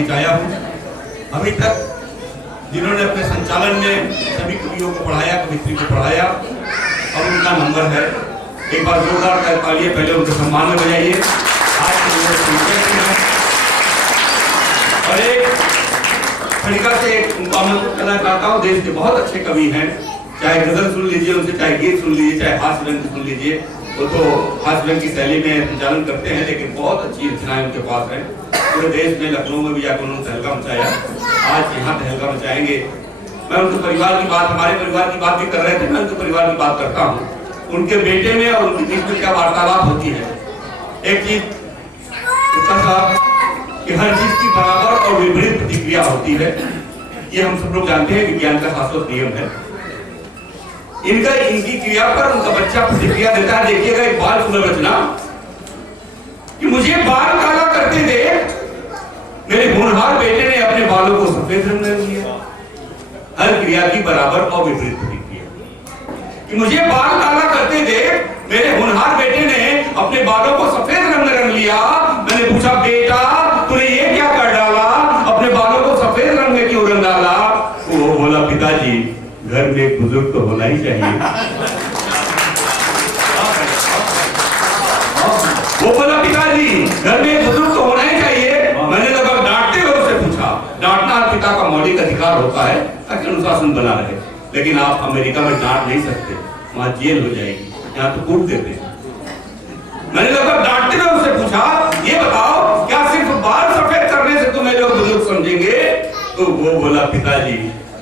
बीच आया हूँ। अभी तक जिन्होंने अपने संचालन में सभी कवियों को पढ़ाया, कवित्री को पढ़ाया, और उनका नंबर है। एक बार जोरदार तालियां पहले उनके सम्मान में बजाइए। आज और एक खड़िका से उनको आमंत्रित करना चाहता हूँ। देश के बहुत अच्छे कवि हैं, चाहे गजल सुन लीजिए उनसे, चाहे गीत सुन लीजिए, चाहे हास्य रंग सुन लीजिए। वो तो हास्य रंग की शैली में संचालन करते हैं, लेकिन बहुत अच्छी रचनाएं उनके पास हैं। पूरे देश में, लखनऊ में भी जाकर उन्होंने तहलका मचाया, आज यहाँ तहलका मचाएंगे। मैं उनके परिवार की बात, हमारे परिवार की बात भी कर रहे थे, मैं उनके परिवार की बात करता हूँ। उनके बेटे में और उनके बीच में क्या वार्तालाप होती है। एक चीज कि हर चीज की बराबर और विपरीत प्रतिक्रिया होती है, ये हम सब लोग जानते हैं, विज्ञान का शाश्वत नियम है। इनकी क्रिया पर उनका बच्चा प्रतिक्रिया देता है। देखिएगा एक बाल पुनर्रचना कि मुझे बाल काला करते दे, मेरे होनहार बेटे ने अपने बालों को सफेद रंग में लिया। हर क्रिया की बराबर और विपरीत प्रतिक्रिया कि मुझे बाल काला करते दे, मेरे होनहार बेटे ने अपने बालों को सफेद रंग में रंग लिया। मैंने पूछा, बेटा तूने ये क्या कर डाला, अपने बालों को सफेद रंग में क्यों रंग डाला? वो बोला, पिताजी घर में एक बुजुर्ग तो होना ही चाहिए। वो बोला, पिताजी घर में एक बुजुर्ग तो होना ही चाहिए। मैंने लगभग डांटते हुए उससे पूछा, डांटना पिता का मौलिक अधिकार होता है ताकि अनुशासन बना रहे, लेकिन आप अमेरिका में डांट नहीं सकते, वहां जेल हो जाएगी, यहाँ तो कूट देते हैं। मैंने लगभग डांटते हुए उससे पूछा, ये बताओ क्या सिर्फ बाल सफेद करने से तुम्हें लोग बुजुर्ग समझेंगे? तो वो बोला, पिताजी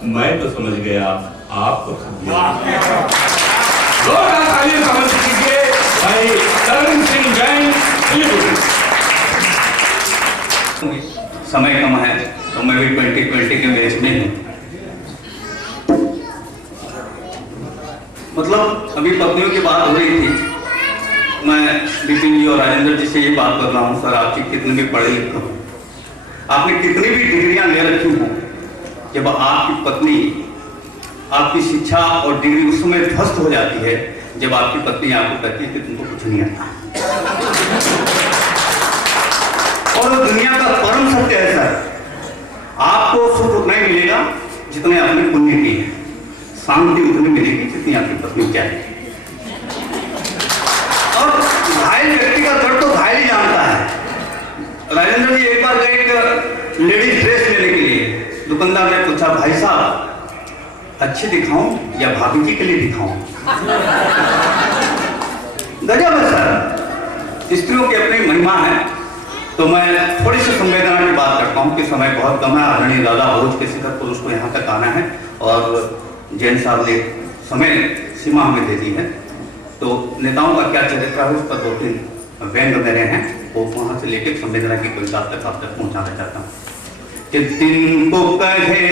मैं तो समझ गया, आप तो समझ लीजिए भाई तरुण सिंह जैन। समय कम है तो मैं भी 2020 के बैच में हूँ। मतलब अभी पत्नियों की बात हो रही थी, मैं विपिन जी और राजेंद्र जी से ये बात कर रहा हूँ, सर आप कितने भी पढ़े लिखे हो, आपने कितनी भी डिग्रियां ले रखी हो, जब आपकी पत्नी आपकी शिक्षा और डिग्री उस समय ध्वस्त हो जाती है जब आपकी पत्नी आपको कहती है कि तुमको कुछ नहीं आता। और दुनिया का परम सत्य है सर, आपको सुख उतना ही मिलेगा जितने आपने पुण्य की है, शांति उतनी मिलेगी जितनी आपकी पत्नी चाहिए। और घायल व्यक्ति का दर्द तो घायल ही जानता है। राजेंद्र जी एक बार गए एक लेडीज ड्रेस लेने के लिए, दुकानदार ने पूछा, भाई साहब अच्छी दिखाऊं या भाभी जी के लिए दिखाऊं? गजब है सर, स्त्रियों की अपनी महिमा है। तो मैं थोड़ी सी संवेदना की बात करता हूँ कि समय बहुत कम है, आदरणीय दादा भोज के शिखर पुरुष को यहाँ तक आना है और जैन साहब ने समय सीमा हमें दे दी है। तो नेताओं का क्या चरित्र है उस पर 2-3 व्यंग मेरे हैं, वो वहां से लेकर संवेदना की कविता तक आप तक पहुंचाना चाहता हूँ कि दिन को कहे।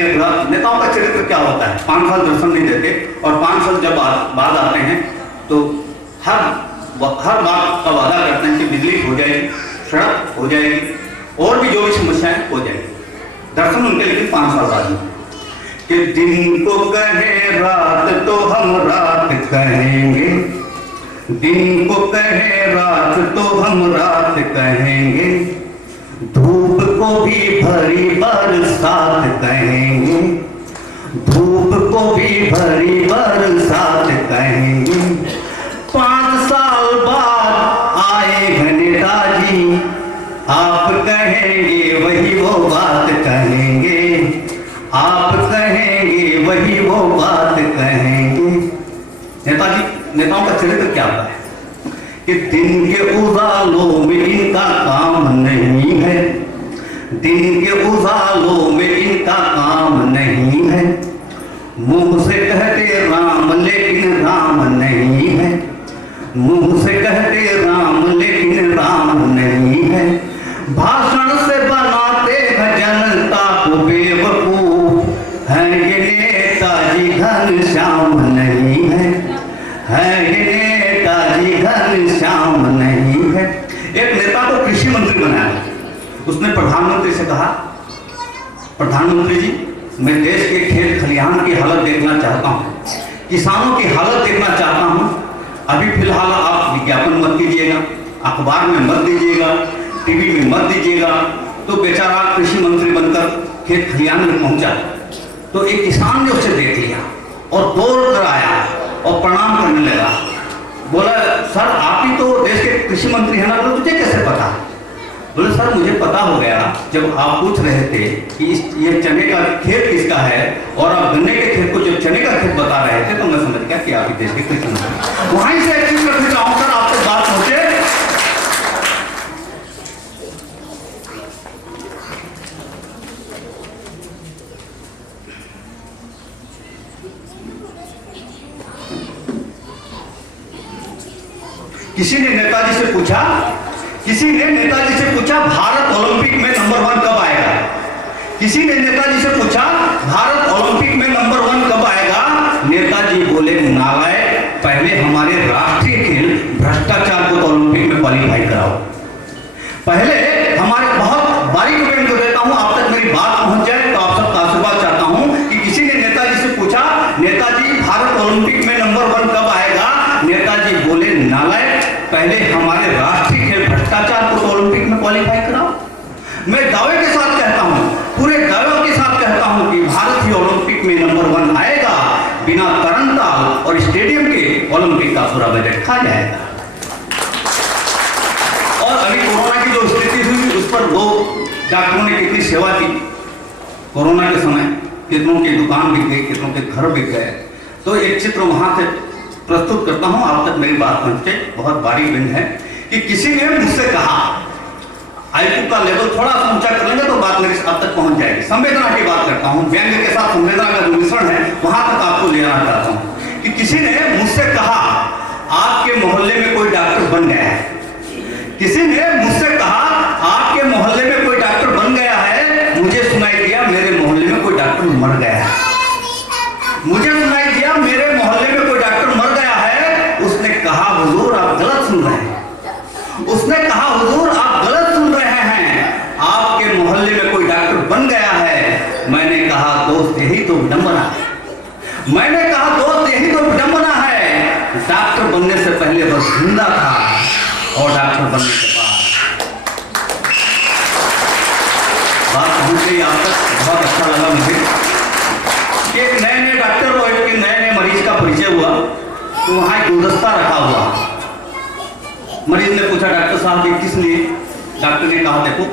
नेताओं का चरित्र क्या होता है? 5 साल दर्शन नहीं देते और 5 साल जब बाद आते हैं तो हर बात का वादा करते हैं कि बिजली हो जाएगी, सड़क हो जाएगी और भी जो भी समस्याएं हो जाएगी। दर्शन उनके लेकिन 5 साल बाद में कि दिन को कहे रात तो हम रात कहेंगे, दिन को कहे रात तो हम रात कहेंगे, धूप को भी भरी बरसात कहेंगे, धूप को भी भरी बरसात कहेंगे। 5 साल बाद आए नेताजी, आप कहेंगे वही वो बात कहेंगे, आप कहेंगे वही वो बात कहेंगे। नेताजी, नेताओं का चरित्र क्या होता है कि दिन के उजालों में इनका काम नहीं है, दिन के उजालों में इनका काम नहीं है, मुंह से कहते राम लेकिन राम नहीं है, मुंह से कहते राम लेकिन राम नहीं है, भाषण से बनाते हैं जनता को बेवकूफ, है ये नेताजी घनश्याम नहीं है, है ये नेताजी घनश्याम नहीं है। एक नेता को कृषि मंत्री बनाया, उसने प्रधानमंत्री से कहा, प्रधानमंत्री जी मैं देश के खेत खलिहान की हालत देखना चाहता हूँ, किसानों की हालत देखना चाहता हूँ। अभी फिलहाल आप विज्ञापन मत दीजिएगा, अखबार में मत दीजिएगा, टीवी में मत दीजिएगा। तो बेचारा कृषि मंत्री बन खेत खलियान में पहुंचा तो एक किसान ने उसे देख लिया और दौड़ कर आया और प्रणाम करने लगा। बोला, सर आप ही तो देश के कृषि मंत्री हैं ना? बोले, तुझे कैसे पता? बोले, सर मुझे पता हो गया जब आप पूछ रहे थे कि ये चने का खेत किसका है और आप गन्ने के खेत को जब चने का खेत बता रहे थे तो मैं समझ गया कि आप देश के कृषि मंत्री। वहीं से एक चीज रखना चाहूँ सर, आपसे बात पहुंचे। किसी ने नेताजी से पूछा भारत ओलंपिक में नंबर 1 कब आएगा? किसी ने नेताजी से पूछा भारत ओलंपिक में नंबर 1 कब आएगा? नेताजी बोले, नालायक, पहले हमारे राष्ट्रीय खेल भ्रष्टाचार को तो ओलंपिक में क्वालिफाई कराओ। पहले हमारे, बहुत बारीक व्यंग कर देता हूं, आप तक मेरी बात पहुंच जाए तो आप सबका आशीर्वाद चाहता हूं कि किसी ने नेताजी से पूछा, नेताजी भारत ओलंपिक में नंबर 1 कब आएगा? नेताजी बोले, नालायक, पहले हमारे राष्ट्रीय खेल भ्रष्टाचार को तो ओलंपिक में क्वालिफाई कराओ। मैं दावे के साथ कहता हूं, पूरे दावे के साथ कहता हूं कि भारत ही ओलंपिक में नंबर 1 आएगा। बिना तरणताल और स्टेडियम के ओलंपिक का पूरा बजट खा जाएगा। और अभी कोरोना की जो स्थिति हुई उस पर वो डॉक्टरों ने कितनी सेवा की। कोरोना के समय कितनों की दुकान बिक गई, कितनों के घर बिक गए। तो एक चित्र वहां से प्रस्तुत करता हूं, आप तक मेरी बात पहुंचे। बहुत बारीक बिंद है कि किसी ने मुझसे कहा, आईक्यू का लेवल थोड़ा सा ऊंचा कर लेंगे तो बात मेरी आप तक पहुंच जाएगी। संवेदना की बात करता हूं, व्यंग्य के साथ संवेदना का जो मिश्रण है वहां तक आपको ले आना चाहता हूं कि किसी ने मुझसे कहा, आपके मोहल्ले में कोई डॉक्टर बन गया है। किसी ने मुझसे कहा, आपके मोहल्ले में कोई डॉक्टर बन गया है। मुझे सुनाई दिया मेरे मोहल्ले में कोई डॉक्टर मर गया है। मुझे सुनाई दिया मेरे मोहल्ले में कोई डॉक्टर मर गया है। उसने कहा, हुजूर आप गलत सुन रहे हैं। उसने कहा, हुजूर आप गलत सुन रहे हैं, आपके मोहल्ले में कोई डॉक्टर बन गया है। मैंने कहा, दोस्त यही तो विडंबना है। मैंने कहा, दोस्त यही तो विडंबना है। डॉक्टर बनने से पहले बस जिंदा था और डॉक्टर बनने के बाद बात पहुंच गई आप तक। बहुत अच्छा लगा मुझे कि एक नए डॉक्टर को एक नए मरीज का परिचय हुआ तो वहां एक गुलदस्ता रखा हुआ। मरीज ने पूछा, डॉक्टर साहब ये किस लिए? डॉक्टर ने कहा, देखो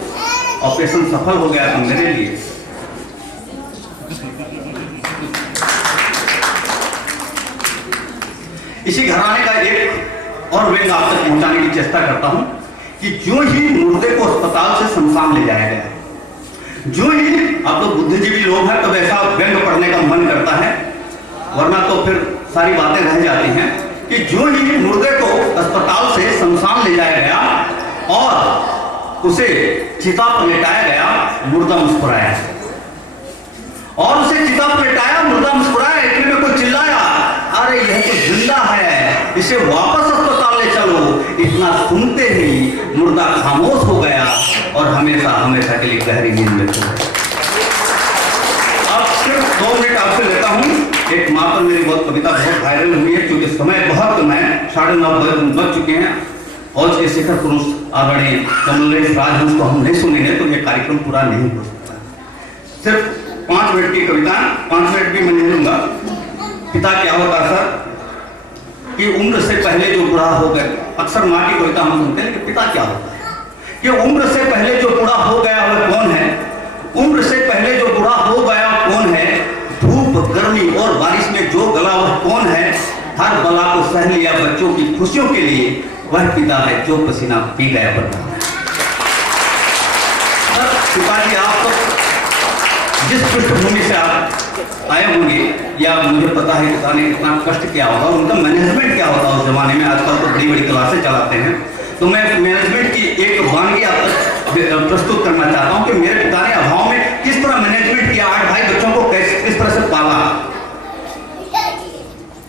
ऑपरेशन सफल हो गया तो मेरे लिए। इसी घराने का एक और व्यंग आप तक पहुंचाने की चेष्टा करता हूं कि जो ही मुर्दे को अस्पताल से शमशान ले जाया गया, जो ही, आप तो बुद्धिजीवी लोग हैं तो ऐसा व्यंग पढ़ने का मन करता है, वरना तो फिर सारी बातें रह जाती हैं कि जो ही मुर्दे को अस्पताल से शमशान ले जाया गया और उसे चिता पर लेटाया गया, मुर्दा मुस्कुराया। और उसे चिता पर लेटाया, मुर्दा मुस्कुराया। इतने में कोई चिल्लाया, अरे यह तो जिंदा है, इसे वापस अस्पताल ले चलो। इतना सुनते ही मुर्दा खामोश हो गया और हमेशा हमेशा के लिए गहरी नींद में खो गया। अब सिर्फ 2 मिनट आपसे लेता हूं। एक माँ पर मेरी बहुत कविता बहुत वायरल हुई है, क्योंकि समय बहुत कम है, 9:30 बज चुके हैं। और के शिखर पुरुष आदरणीय कमलेश राजहंस को हम नहीं सुनेंगे तो ये कार्यक्रम पूरा नहीं हो सकता। सिर्फ 5 मिनट की कविता, 5 मिनट भी मैं नहीं लूंगा। पिता क्या होता सर कि उम्र से पहले जो बूढ़ा हो गया, अक्सर माँ की कविता हम सुनते हैं कि पिता क्या होता है कि उम्र से पहले जो बूढ़ा हो गया वह कौन है? उम्र से पहले जो बूढ़ा हो गया कौन है? धूप, गर्मी और बारिश में जो गला वह कौन है? हर बला को सह लिया बच्चों की खुशियों के लिए, वह पिता है जो पसीना पी गया पड़ता है। पिताजी आप तो जिस पृष्ठभूमि से आप आए होंगे, या मुझे पता है पिता ने कितना कष्ट किया होगा, उनका मैनेजमेंट क्या होता उस जमाने में। आजकल तो बड़ी बड़ी क्लासें चलाते हैं, तो मैं मैनेजमेंट की एक वानगी आप तक प्रस्तुत करना चाहता हूं कि मेरे पिता ने अभाव में किस तरह मैनेजमेंट किया, 8 भाई बच्चों को किस तरह से पाला।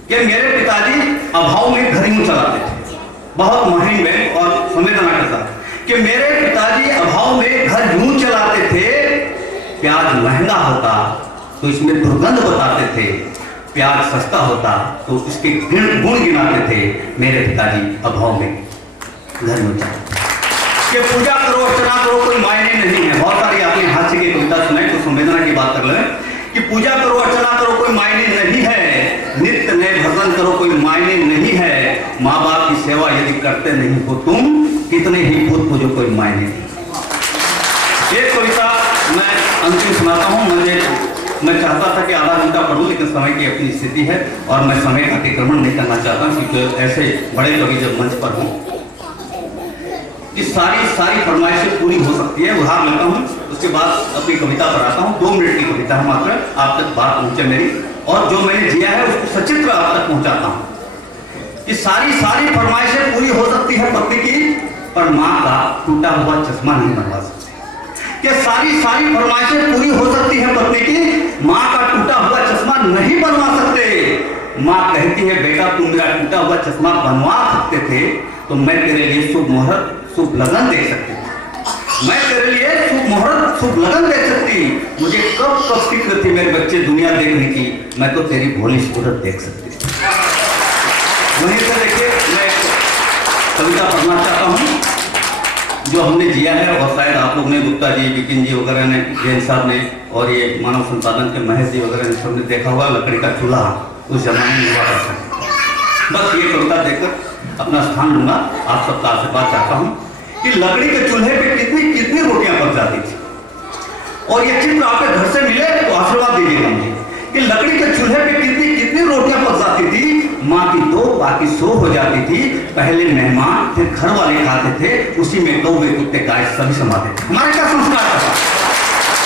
कि मेरे पिताजी अभाव में घर यूं चलाते थे, बहुत महीन में और संवेदना के साथ, कि मेरे पिताजी अभाव में घर यूं चलाते थे। प्याज महंगा होता तो इसमें दुर्गंध बताते थे, प्याज सस्ता होता तो इसके गुण गिनाते थे। मेरे पिताजी अभाव में घर में चलाते कि पूजा करो अर्चना करो कोई मायने नहीं है। बहुत सारी आपने हास्य की कविता सुनाई तो संवेदना पूजा करो अर्चना करो कोई मायने नहीं है, नित्य नए भजन करो कोई मायने नहीं है, माँ बाप की सेवा यदि करते नहीं हो तुम कितने ही भूत पूजो कोई मायने नहीं। एक कविता मैं अंतिम सुनाता हूँ। मैं चाहता था कि आधा घंटा पढ़ूं, लेकिन समय की अपनी स्थिति है और मैं समय का अतिक्रमण नहीं करना चाहता, क्योंकि ऐसे बड़े कवि जब मंच पर हों कि सारी फरमाइशें पूरी हो सकती है। उधार लेता हूँ, उसके बाद अपनी कविता पर आता हूँ। 2 मिनट की कविता है मात्र, आप तक बात पहुंचे मेरी, और जो मैंने जिया है उसको सचित्र आप तक पहुंचाता हूँ कि सारी फरमाइशें पूरी हो सकती है पत्नी की, पर माँ का टूटा हुआ चश्मा नहीं बनवा सकती। कि सारी फरमाइशें पूरी हो सकती है पत्नी की, माँ का टूटा हुआ चश्मा नहीं बनवा सकते। माँ कहती है बेटा तुम मेरा टूटा हुआ चश्मा बनवा सकते थे तो मैं तेरे लिए शुभ मुहूर्त शुभ लगन देख सकती थी, मैं तेरे लिए शुभ मुहूर्त शुभ लगन देख सकती। मुझे कब फिक्र थी मेरे बच्चे दुनिया देखने की, मैं तो तेरी भोली सूरत देख सकती थी। वहीं से देखिए मैं कविता पढ़ना चाहता हूँ जो हमने जिया है, और शायद आप लोग ने, गुप्ता जी, बिपिन जी वगैरह ने, जैन साहब ने, और ये मानव संसाधन के महेश जी वगैरह ने सबने देखा हुआ लकड़ी का चूल्हा उस जमाने में हुआ करता था। बस ये कविता देखकर अपना स्थान लूंगा, आप सबका आशीर्वाद चाहता हूँ कि लकड़ी के चूल्हे पे कितनी रोटियां पक जाती थी। और ये चित्र आपके घर से मिले तो आशीर्वाद दीजिएगा मुझे कि लकड़ी के चूल्हे पे कितनी रोटियां पक जाती थी। माँ की 2 बाकी 100 हो जाती थी। पहले मेहमान फिर घर वाले खाते थे, उसी में 2 वे कुत्ते गाय सभी समाते थे। हमारे क्या संस्कार था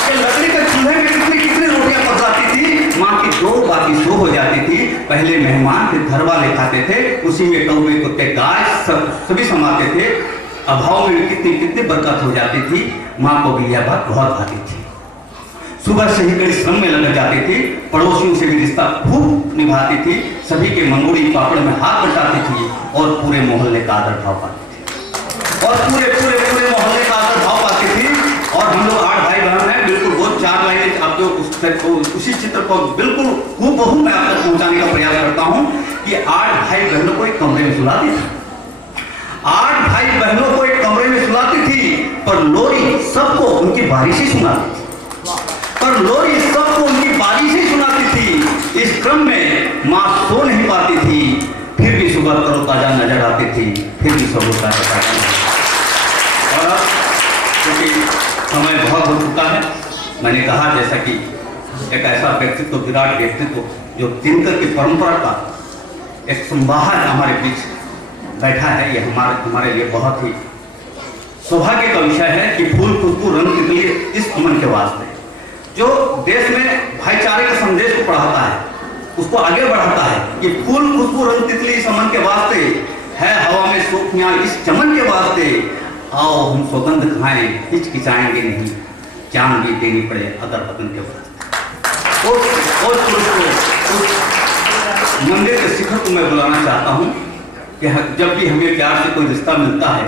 कि लकड़ी के चूल्हे में कितनी रोटियां पक जाती थी। माँ की 2 बाकी 100 हो जाती थी। पहले मेहमान फिर घर वाले खाते थे, उसी में 2 वे कुत्ते गाय सभी समाते थे। अभाव में कितनी बरकत हो जाती थी। माँ को भी यह बात बहुत आती थी। सुबह से ही कई श्रम में लग जाती थी, पड़ोसियों से भी रिश्ता खूब निभाती थी, सभी के मंगोड़ी पापड़ में हाथ बटाती थी और पूरे मोहल्ले का आदर भाव पाती थी, और पूरे मोहल्ले का आदर भाव पाती थी। और हम लोग 8 भाई बहन हैं, बिल्कुल वो 4 लाइनें आपको उसी चित्र को बिल्कुल हूबहू मैं आप तक पहुंचाने का प्रयास करता हूं कि 8 भाई बहनों को एक कमरे में सुलाती थी। 8 भाई बहनों को एक कमरे में सुलाती थी, पर लोरी सबको उनकी बारी से सुनाती थी। सुनाती थी। इस क्रम में माँ सो नहीं पाती थी, फिर भी सुबह तरोताजा नजर आती थी, फिर भी सब होता रहता था। और क्योंकि समय बहुत हो चुका है, मैंने कहा जैसा कि एक ऐसा व्यक्तित्व, विराट व्यक्तित्व जो दिनकर की परंपरा का एक संवाहन हमारे बीच बैठा है, ये हमारे लिए बहुत ही सौभाग्य का विषय है कि फूल खुशबू रंग के लिए इस अमन के वास्ते जो देश में भाईचारे के संदेश को बढ़ाता है, उसको आगे बढ़ाता है। ये फूल खुशबू रंग तितली इस अमन के वास्ते है, हवा में सूखियां इस चमन के वास्ते। आओ हम सुगंध खाएं, हिचकिचाएंगे नहीं, जान भी देनी पड़े अदर वतन के वास्ते। उस मंदिर के शिखर को मैं बुलाना चाहता हूँ कि जब भी हमें प्यार से कोई रिश्ता मिलता है,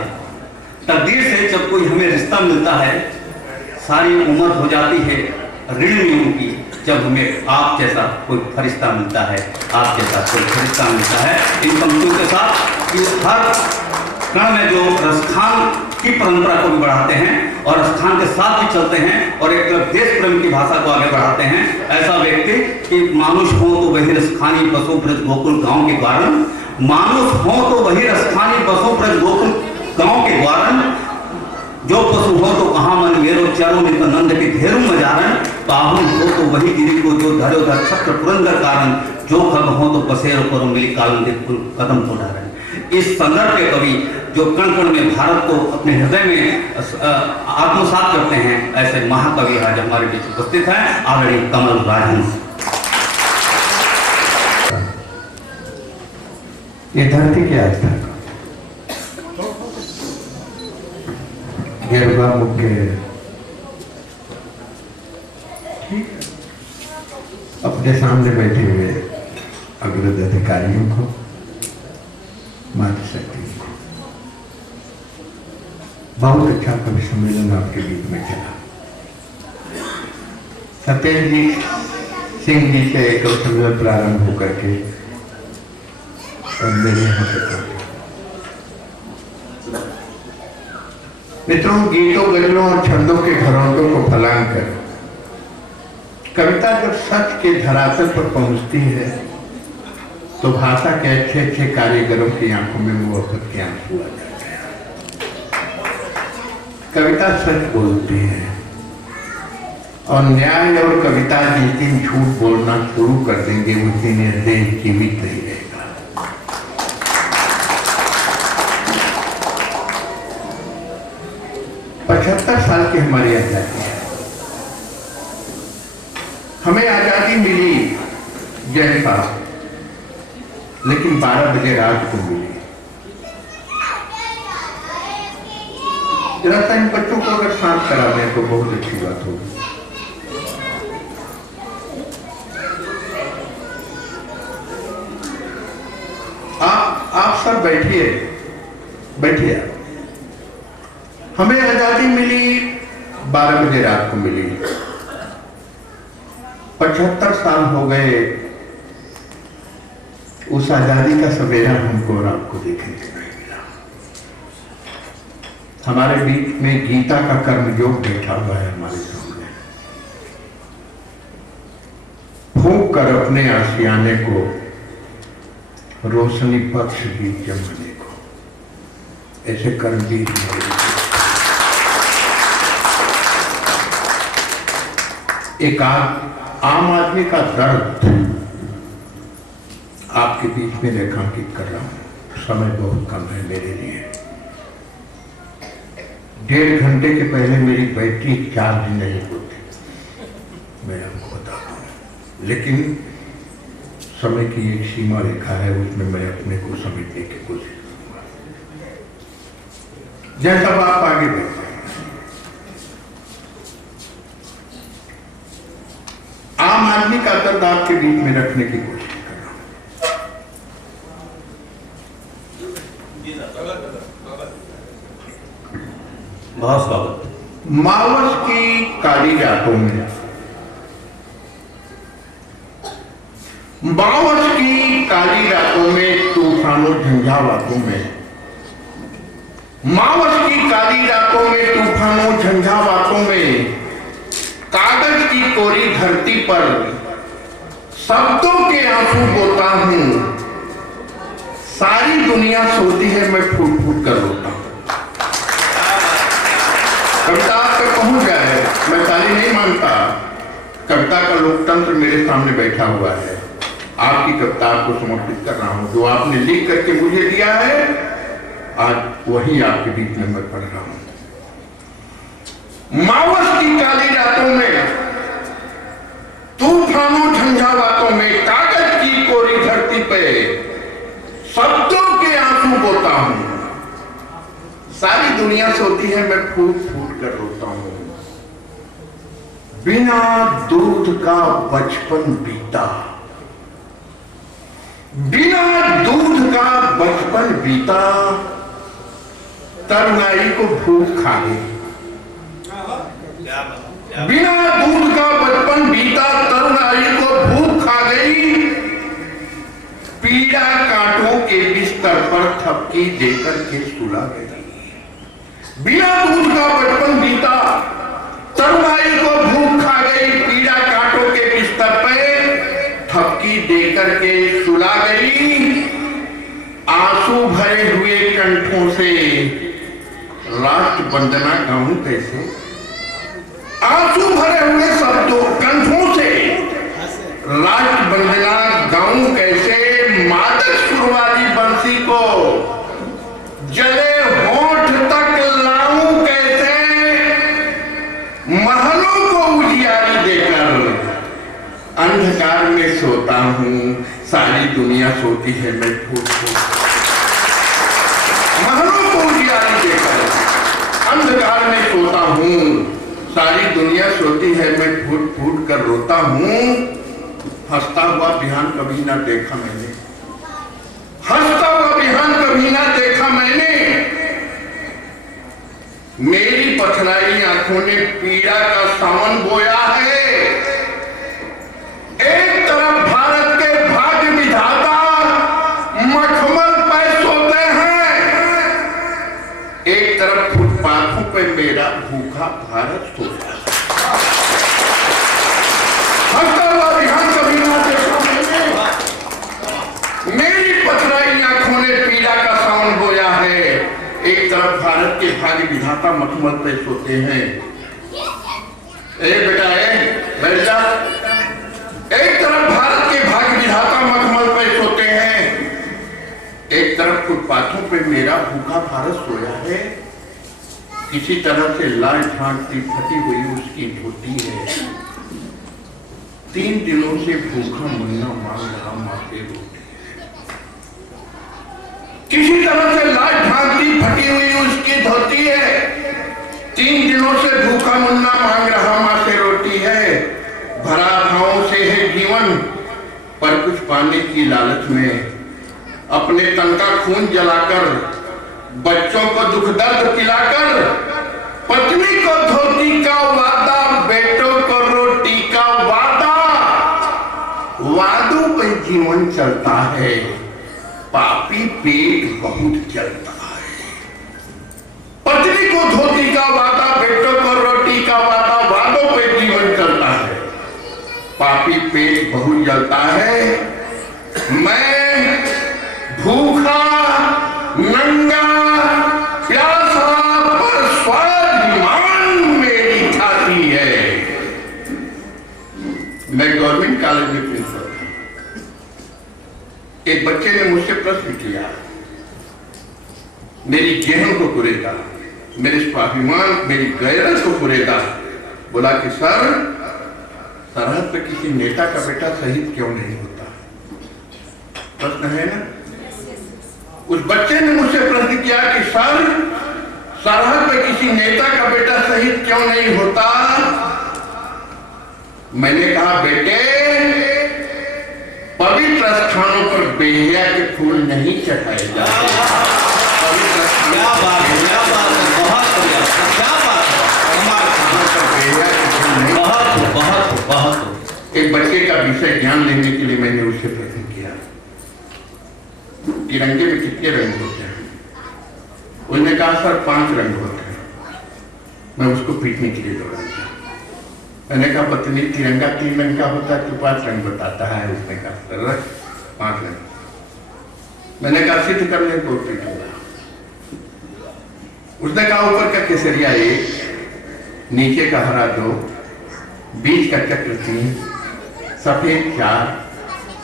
तकदीर से जब कोई हमें रिश्ता मिलता है, सारी उम्र हो जाती है ऋण में की, जब हमें आप जैसा कोई फरिश्ता मिलता है, आप जैसा कोई फरिश्ता मिलता है। इन पंक्तियों के साथ कि हर कण में जो रसखान की परंपरा को भी बढ़ाते हैं और रसखान के साथ भी चलते हैं और एक देश प्रेम की भाषा को आगे बढ़ाते हैं। ऐसा व्यक्ति कि मानुष हो तो वही रसखानी बसो ब्रज गोकुल गाँव के द्वारन, मानुष हो तो वही रसखानी बसो ब्रज गोकुल गाँव के द्वारन, जो पशु हो तो कहाँ मन मेरो चारों नित नंद के धेरु मजारन, पाहुन हो तो वही गिरी को जो धरो धर छत्र पुरंदर कारण, जो खग हो तो पसेरो करो मिली कालंदित कदम को धारण। इस संदर्भ के कवि जो कण कण में भारत को अपने हृदय में आत्मसात करते हैं, ऐसे महाकवि आज हमारे बीच उपस्थित हैं, आदरणीय कमल राजहंस। ये धरती की आस्था गेरुआ मुख्य अपने सामने बैठे हुए अग्रद अधिकारियों को, मातृशक्ति को, बहुत अच्छा कवि सम्मेलन आपके बीच में चला। सत्यजीत सिंह जी से एक सम्मेलन प्रारंभ होकर के और मेरे यहाँ से मित्रों, गीतों गजलों और छंदों के घरौंदों को फलांग कर कविता जब सच के धरातल पर पहुंचती है तो भाषा के अच्छे अच्छे कारीगरों की आंखों में मोहब्बत के आंसू आ जाते हैं। कविता सच बोलती है और न्याय और कविता जिस दिन झूठ बोलना शुरू कर देंगे उस दिन यह देश जीवित नहीं रहेगा। 75 साल की हमारी आजादी है। हमें आजादी मिली जय साहब, लेकिन 12 बजे रात को मिली। जरा सा इन बच्चों को अगर शांत करा दें तो बहुत अच्छी बात होगी। आप सब बैठिए बैठिए। हमें आजादी मिली 12 बजे रात को मिली। 75 साल हो गए उस आजादी का सवेरा हमको और आपको देखने को नहीं मिला। हमारे बीच में गीता का कर्मयोग बैठा हुआ है हमारे सामने। फूंक कर अपने आशियाने को रोशनी पक्ष भी जमने को, ऐसे कर्मवीर एक आम आदमी का दर्द आपके बीच में रेखांकित कर रहा हूं। समय बहुत कम है मेरे लिए। 1.5 घंटे के पहले मेरी बैटरी चार्ज नहीं होती, मैं आपको बताता हूं। लेकिन समय की एक सीमा रेखा है, उसमें मैं अपने को समेटने की कोशिश करूंगा। जैसा आप आगे बढ़ते हैं, आम आदमी का दर्द आपके बीच में रखने की कोशिश कर रहा हूं। बहुत स्वागत। मावस की काली रातों में, मावस की काली रातों में, तूफानों झंझावातों में, मावस की काली रातों में, तूफानों झंझावातों में, कागज की कोरी धरती पर शब्दों के आंसू बोता हूं। सारी दुनिया सोती है, मैं फूट फूट कर रोता हूं। कविता आप तक पहुंच जाए, मैं ताली नहीं मानता। कविता का लोकतंत्र मेरे सामने बैठा हुआ है। आपकी कविता आपको समर्पित कर रहा हूं। जो आपने लिख करके मुझे दिया है, आज वही आपके बीच में मैं पढ़ रहा हूं। मावस की काली रातों में, तूफानों झंझावातों में, कागज की कोरी धरती पे शब्दों के आंसू बोता हूं। सारी दुनिया सोती है, मैं फूट फूट कर रोता हूं। बिना दूध का बचपन बीता, बिना दूध का बचपन बीता, तरुणाई को भूख खा गई। बिना दूध का बचपन बीता, तरुणाई को भूख खा गई। पीड़ा कांटों के बिस्तर पर थपकी देकर के सुला गई। बिना दूध का बचपन बीता, तरुणाई को भूख खा गई। पीड़ा कांटों के बिस्तर पे थपकी देकर के सुला गई। आंसू भरे हुए कंठों से राष्ट्र वंदना गाऊं कैसे? आंसू भरे हुए शब्दों कंठों से राष्ट्र वंदना गाऊं कैसे? मादक सुरवाली बंसी को जले होठ तक लाऊं कैसे? महलों को उजियारी देकर अंधकार में सोता हूं। सारी दुनिया सोती है, मैं फूट फूट। महलों को उजियारी देकर अंधकार में सोता हूं। सारी दुनिया सोती है, मैं फूट फूट कर रोता हूं। हंसता हुआ बिहान कभी ना देखा मैंने, हंसता हुआ बिहान कभी ना देखा मैंने। मेरी पथराई आंखों ने पीड़ा का सावन बोया है। एक तरफ भारत के भाग्य विधाता मखमल पे सोते हैं, एक तरफ फुटपाथों पे मेरा भूखा भारत सोता है। भारत के भाग्य विधाता मखमल पे सोते हैं। ए बेटा बैठ जा। एक तरफ भारत के भाग्य विधाता मखमल पे सोते हैं, एक तरफ फुटपाथों पे मेरा भूखा भारत सोया है। किसी तरह से लाल ठाकती फटी हुई उसकी धोती है। 3 दिनों से भूखा मुन्ना मांग रहा माँ से रोटी। किसी तरह से लाल ठाकती फटी हुई उसकी धोती है। 3 दिनों से भूखा मुन्ना मांग रहा माँ से रोटी है। भरा भावों से है जीवन, पर कुछ पाने की लालच में अपने तन का खून जलाकर, बच्चों को दुख दर्द पिलाकर, पत्नी को धोती का वादा, बेटों को रोटी का वादा, वादों पे जीवन चलता है, पापी पेट बहुत जलता है। पत्नी को धोती का वादा, बेटों को रोटी का वादा, वादों पे जीवन चलता है, पापी पेट बहुत जलता है। मैं भूखा नंगा प्यासा पर स्वाभिमान मेरी छाती है। मैं गवर्नमेंट कॉलेज में प्रिंसिपल था। एक बच्चे ने मुझसे प्रश्न किया, मेरी गेहूं को कुरेदा, मेरे स्वाभिमान, मेरी गैरत को कुरेदा। बोला कि सर, सरहद पे किसी नेता का बेटा शहीद क्यों नहीं होता? प्रश्न है ना। उस बच्चे ने मुझसे प्रश्न किया कि सर, सरहद पे किसी नेता का बेटा शहीद क्यों नहीं होता? मैंने कहा, बेटे, पवित्र स्थानों पर बेहिया के फूल नहीं चढ़ाए जाते। क्या बात है, क्या बात है, बहुत बढ़िया, क्या बात है, बहुत बहुत बहुत। एक बच्चे का विषय ज्ञान लेने के लिए मैंने उससे प्रश्न किया, तिरंगे में कितने रंग होते हैं? उसने कहा, सर 5 रंग होते हैं। मैं उसको पीटने के लिए दौड़ा गया। मैंने कहा, पत्नी, तिरंगा 3 रंग का होता है, तो 5 रंग बताता है। उसने कहा, सर 5 रंग। मैंने कहा, सिद्ध करने को पीटूंगा। उसने कहा, ऊपर का केसरिया 1, नीचे का हरा 2, बीच का चक्र 3, सफेद 4।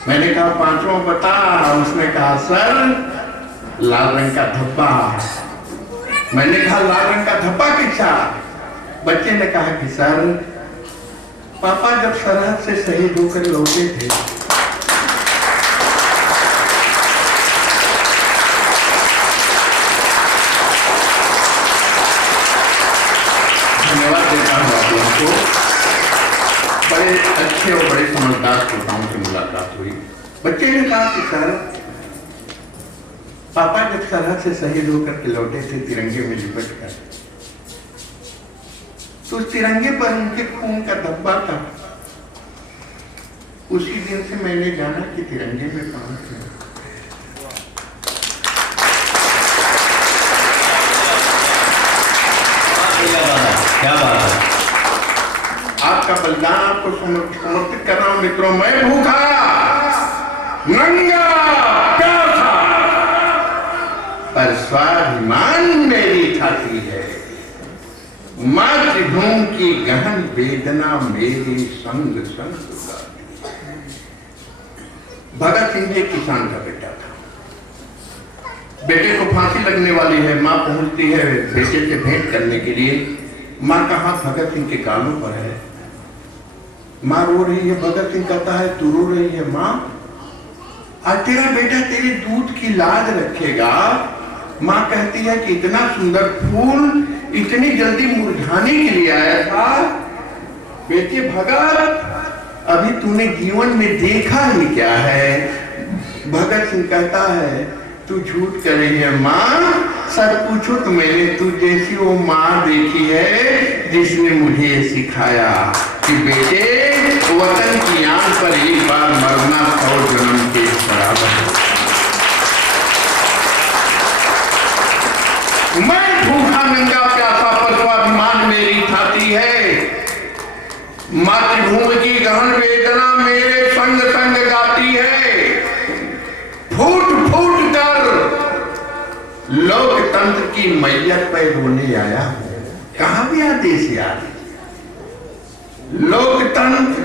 मैंने कहा, 5वां बता। उसने कहा, सर लाल रंग का धब्बा। मैंने कहा, लाल रंग का धब्बा किसका? बच्चे ने कहा कि सर, पापा जब सरहद से शहीद होकर लौटे थे, धन्यवाद देता हूँ आप लोगों को। बड़े अच्छे और बड़े समझदार श्रोताओं से मुलाकात हुई। बच्चे ने कहा कि सर, पापा जब सरहद से शहीद होकर के लौटे थे तिरंगे में लिपट कर, तो उस तिरंगे पर उनके खून का धब्बा था। उसी दिन से मैंने जाना कि तिरंगे में प्राण है। क्या बात है। आपका बलिदान आपको समर्पित कर रहा हूं मित्रों। मैं भूखा नंगा प्यासा, पर स्वाभिमान मेरी छाती है। मातृभूमि की गहन वेदना मेरे संग संग गाती है। भगत सिंह एक किसान का बेटा था। बेटे को फांसी लगने वाली है। माँ पहुंचती है बेटे से भेंट करने के लिए। माँ का हाथ भगत सिंह के गालों पर है। माँ रो रही है। भगत सिंह कहता है, तू रो रही है माँ? आज तेरा बेटा तेरे दूध की लाज रखेगा। माँ कहती है कि इतना सुंदर फूल इतनी जल्दी मुरझाने के लिए आया था। बेटे भगत, अभी तूने जीवन में देखा ही क्या है? भगत सिंह कहता है, तू झूठ कर रही है माँ। सच पूछो तो मैंने तू जैसी वो माँ देखी है जिसने मुझे सिखाया कि बेटे, वतन की आन पर एक बार मरना 100 जन्म के बराबर है। मैं भूखा नंगा प्यासा, पर स्वाभिमान मेरी छाती है। मातृभूमि की गहन वेदना मेरे संग संग गाती है। फूट फूट कर लोक तन लोकतंत्र की मैयत पे रोने आया हूं। कहां गया देश याद? लोकतंत्र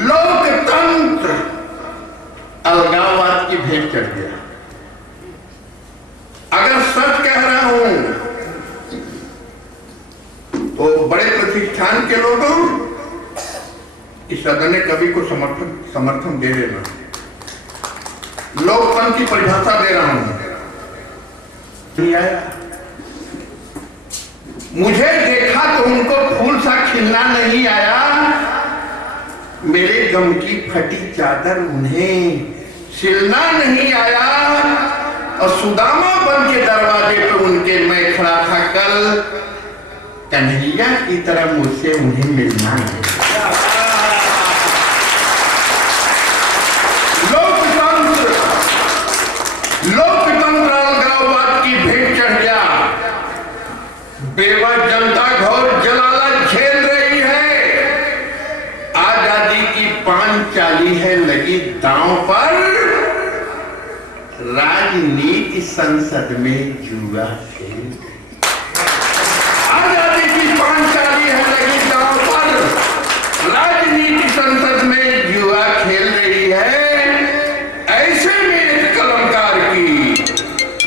लोकतंत्र अलगाववाद की भेंट चढ़ गया। अगर सच कह रहा हूं तो बड़े प्रतिष्ठान के लोगों इस सदन ने कवि को समर्थन दे देना। लोकतंत्र की परिभाषा दे रहा हूं। नहीं आया, मुझे देखा तो उनको फूल सा खिलना नहीं आया। मेरे गम की फटी चादर उन्हें सिलना नहीं आया। और सुदामा बन के दरवाजे पे उनके मैं खड़ा था कल, कन्हैया की तरह मुझसे उन्हें मिलना नहीं। लोकतंत्र अलगाववाद की भेंट चढ़ गया। बेवा जनता घोर जलालत झेल रही है। आजादी की पांचाली है लगी दांव पर। राजनीति संसद में जुआ खेल। आजादी की पांचाली है लगी दांव पर। राजनीति संसद में जुआ खेल रही है। ऐसे में एक कलमकार की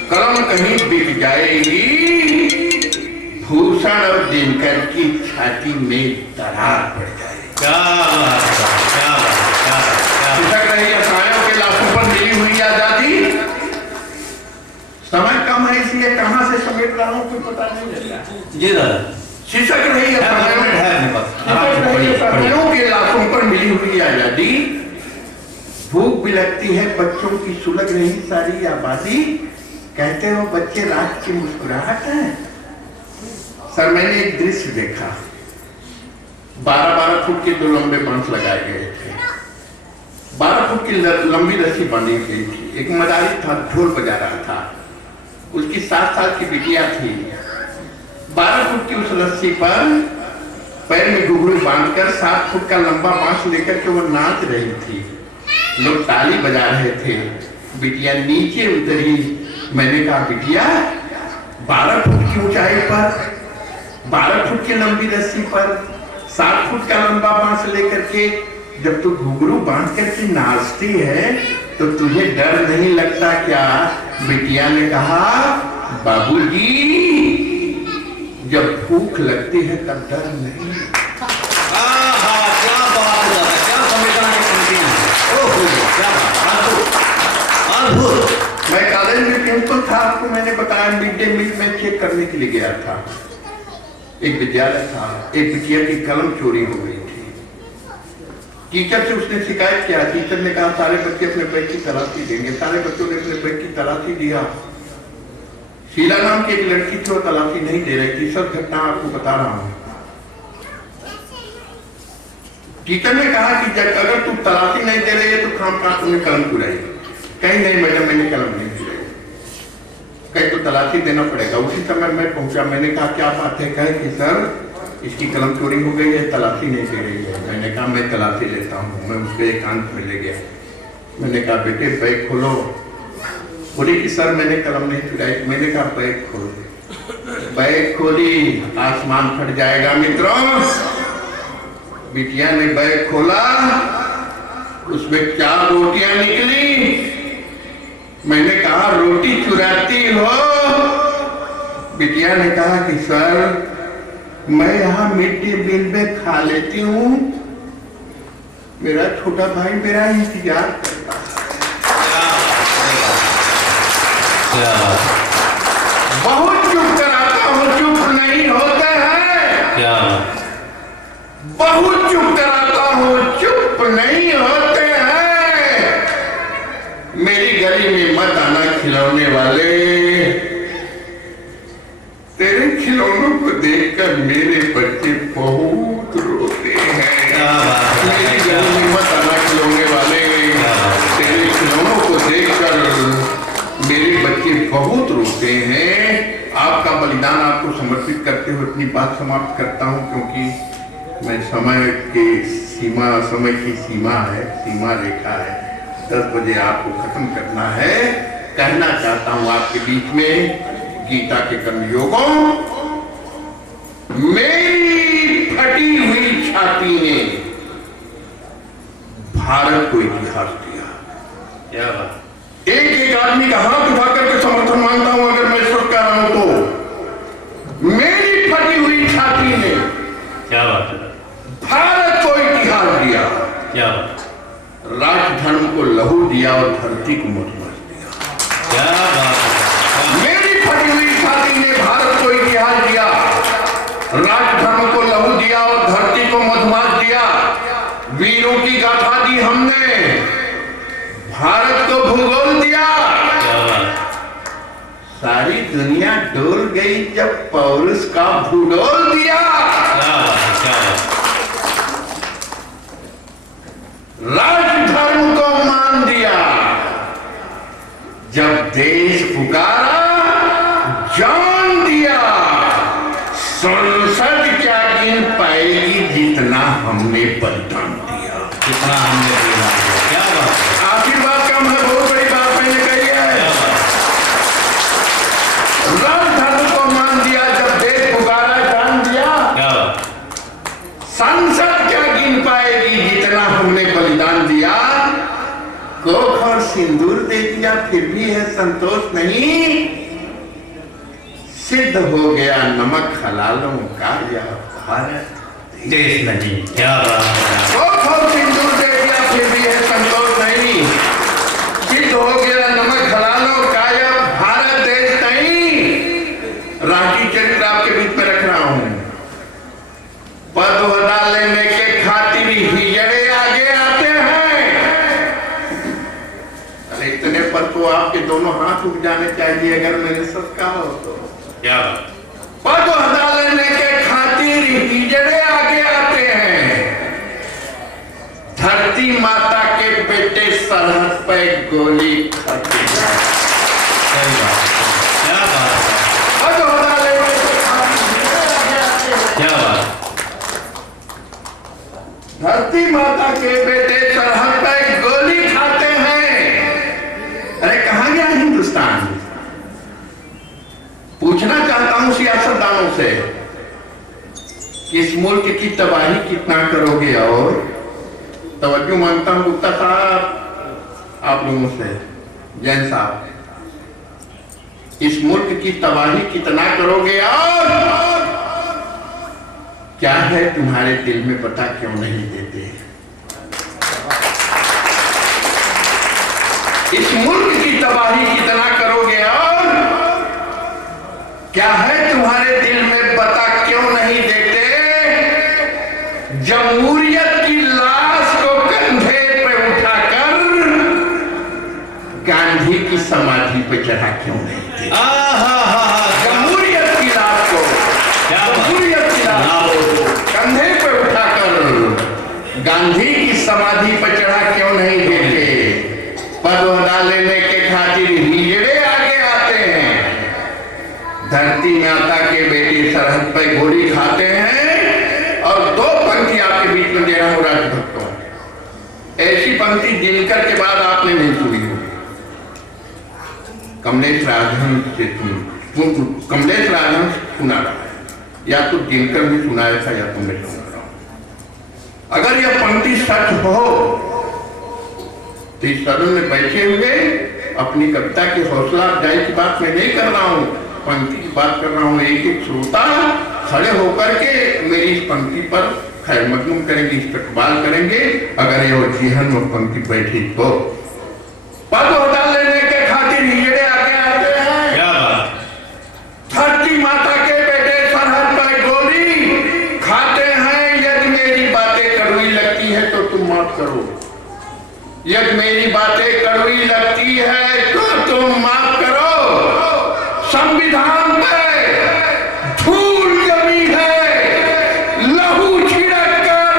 कलम कहीं बिक जाएगी। भूषण और दिनकर की छाती में दरार पड़ जाएगी। खिसक रही असायों के लाशों पर मिली हुई आजादी। समय कम है इसलिए कहां से समेट रहा हूं कोई पता नहीं चल। जी दादा। खिसक रही असायों के लाशों पर मिली हुई आजादी। भूख भी लगती है बच्चों की सुलग रही सारी आबादी। कहते हो बच्चे रात की मुस्कुराहट है। सर मैंने एक दृश्य देखा। 12-12 फुट के 2 लंबे बांस लगाए गए थे। 12 फुट की लंबी रस्सी बांधी गई थी। एक मदारी था, ढोल बजा रहा था। उसकी 7 साल की बिटिया थी। 12 फुट की उस रस्सी पर पैर में घुघरू बांधकर 7 फुट का लंबा बांस लेकर के वो नाच रही थी। लोग ताली बजा रहे थे। बिटिया नीचे उतरी। मैंने कहा बिटिया 12 फुट की ऊंचाई पर 12 फुट की लंबी रस्सी पर 7 फुट का लंबा बांस लेकर के जब तू घुघरू बांध करके नाचती है तो तुझे डर नहीं लगता क्या? बिटिया ने कहा बाबूजी जब भूख लगती है तब डर नहीं। क्या बात है, क्या संवेदना की पंक्ति है। ओहो क्या अद्भुत। मैं कॉलेज में प्रिंसिपल था, आपको मैंने बताया। मिड डे मील में चेक करने के लिए गया था। एक विद्यालय था। एक बिटिया की कलम चोरी हो गई थी। टीचर से उसने शिकायत किया। टीचर ने कहा सारे बच्चे अपने बैग की तलाशी देंगे। सारे बच्चों ने अपने बैग की तलाशी दिया। शीला नाम की एक लड़की थी, वो तलाशी नहीं दे रही थी। सब घटना आपको बता रहा हूं। टीचर ने कहा कि जब अगर तुम तलाशी नहीं दे रही है तो खामखा तुमने कलम चुराई। कहीं नहीं मैडम मैंने कलम नहीं चुराई। कहीं तो तलाशी देना पड़ेगा। उसी समय मैं पहुंचा। मैंने कहा क्या बात है? कहे कि सर इसकी कलम चोरी हो गई है, तलाशी नहीं दे रही है। मैंने कहा मैं तलाशी लेता हूँ। मैं उसको एकांत में ले गया। मैंने कहा बेटे बैग खोलो। बोली कि सर मैंने कलम नहीं चुराई। मैंने कहा बैग खोलो। बैग खोली, आसमान फट जाएगा मित्रों। बिटिया ने बैग खोला, उसमें 4 रोटियां निकली। मैंने कहा रोटी चुराती हो? बिटिया ने कहा कि सर मैं यहाँ मिड डे मील में खा लेती हूँ। मेरा छोटा भाई मेरा इंतजार करता है। बहुत चुप कराता हूँ, चुप नहीं होते हैं। क्या बहुत चुप कराता हूँ, चुप नहीं होते हैं। मेरी गली में मत आना खिलौने वाले। तेरे खिलौनों को देखकर मेरे बच्चे बहुत रोते हैं। मेरी गली में मत आना खिलौने वाले। तेरे खिलौनों को देखकर मेरे बच्चे बहुत रोते हैं। आपका बलिदान आपको समर्पित करते हुए अपनी बात समाप्त करता हूँ, क्योंकि मैं समय की सीमा है, सीमा रेखा है। 10 बजे आपको खत्म करना है। कहना चाहता हूं आपके बीच में गीता के कर्मयोगों, मेरी फटी हुई छाती ने भारत को इतिहास दिया। क्या बात। एक एक आदमी का हाथ उठा करके समर्थन मांगता हूं, अगर मैं सब कह रहा हूं तो। मेरी फटी हुई छाती ने क्या बात है। भारत को इतिहास दिया। क्या बात। राष्ट्र धर्म को लहू दिया और धरती को मधुमस दिया। क्या बात है। मेरी फटी हुई छाती ने भारत को इतिहास दिया, राष्ट्र धर्म को लहू दिया और धरती को मधुमास दिया। वीरों की गाथा दी हमने, भारत को भूगोल दिया। सारी दुनिया डोल गई जब पौरुष का भूगोल दिया। राष्ट्र धर्म को मान दिया, जब देश पुकारा जान दिया। संसद क्या गिन पाएगी जितना हमने बलिदान दिया। कितना हमने बलिदान दिया। क्या बात है। आशीर्वाद कम है, बहुत बड़ी बात मैंने कही है। राष्ट्र धर्म को मान दिया, जब देश पुकारा जान दिया। क्या बात। संसद क्या गिन पाएगी जितना हमने बलिदान दिया। कोख और सिंदूर दे दिया फिर भी है संतोष नहीं। सिद्ध हो गया नमक हलालों का यह भारत देश नहीं। क्या बात है। कोख और सिंदूर दे दिया फिर भी है संतोष नहीं। सिद्ध हो गया नमक हलालों का यह भारत देश नहीं। राष्ट्रीय चरित्र आपके बीच में रख रहा हूं। पद वदा लेने के खातिर हिजड़े आगे आते हैं। अरे इतने पर तो आपके दोनों हाथ उठ जाने चाहिए अगर मैंने सब कहा हो तो। क्या बात। पद वदा लेने के खातिर हिजड़े आगे आते हैं। धरती माता के बेटे सरहद पे गोली खाते हैं। क्या बात। पद वदा लेने के खातिर हिजड़े आगे आते हैं। क्या बात। धरती माता के बेटे सरहद पे गोली खाते हैं। अरे कहां गया हिंदुस्तान? पूछना चाहता हूं सियासतदानों से, इस मुल्क की तबाही कितना करोगे? और तवज्जो मांगता हूं गुप्ता साहब आप लोगों से, जैन साहब, इस मुल्क की तबाही कितना करोगे? और क्या है तुम्हारे दिल में, पता क्यों नहीं देते? इस मुल्क की तबाही कितना करोगे? और क्या है तुम्हारे दिल में, पता क्यों नहीं देते? जमहूरियत की लाश को कंधे पे उठाकर गांधी की समाधि पे चढ़ा क्यों नहीं देते? जमहूरियत की लाश को, जमहूरियत की लाश को कंधे पे उठाकर गांधी की समाधि पर चढ़ा क्यों नहीं देते? पद वदा लेने के खातिर हिजड़े आगे आते हैं। धरती माता के बेटे सरहद पर गोली खाते हैं। और दो पंक्ति आपके बीच में दे रहा हूं राजभक्तों, ऐसी पंक्ति दिनकर के बाद आपने नहीं सुनी होगी। कमलेश राजहंस से कमलेश राजहंस सुना रहा है, या तो दिनकर भी सुनाया था या तो मैं सुन रहा हूं। अगर यह पंक्ति सच हो तो इस सदन में बैठे हुए अपनी कविता की हौसला अफजाई की बात मैं नहीं कर रहा हूं, पंक्ति की बात कर रहा हूं। एक एक श्रोता खड़े होकर के मेरी इस पंक्ति पर खैर मकदूम करेंगे, इस्तकबाल करेंगे। अगर ये जीहन में पंक्ति बैठी तो पद वदा लेने के खातिर हिजड़े आगे आते हैं। क्या बात। धरती माता के बेटे सरहद पर गोली खाते हैं। यदि मेरी बातें कड़वी लगती है तो तुम माफ करो। यदि मेरी बातें कड़वी लगती है तो तुम माफ करो। संविधान पे धूल जमी है, लहू छिड़क कर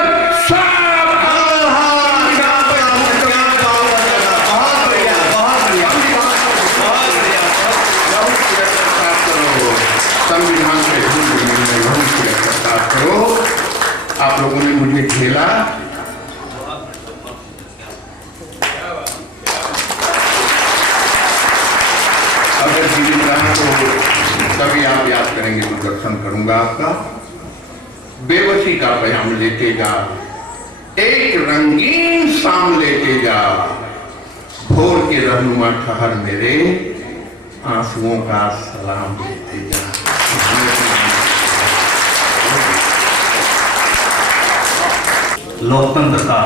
साफ। बहुत बढ़िया, बहुत बढ़िया, बहुत बढ़िया। संविधान पे धूल जमी है, लहू छिड़क कर साफ करो। आप लोगों ने मुझे झेला, दिन रहा तो कभी आप याद करेंगे तो दर्शन करूंगा आपका। बेबसी का पैगाम लेते जा, एक रंगीन शाम लेते जा, भोर के रहनुमा ठहर मेरे, आंसुओं का सलाम देते जा। लोकतंत्र का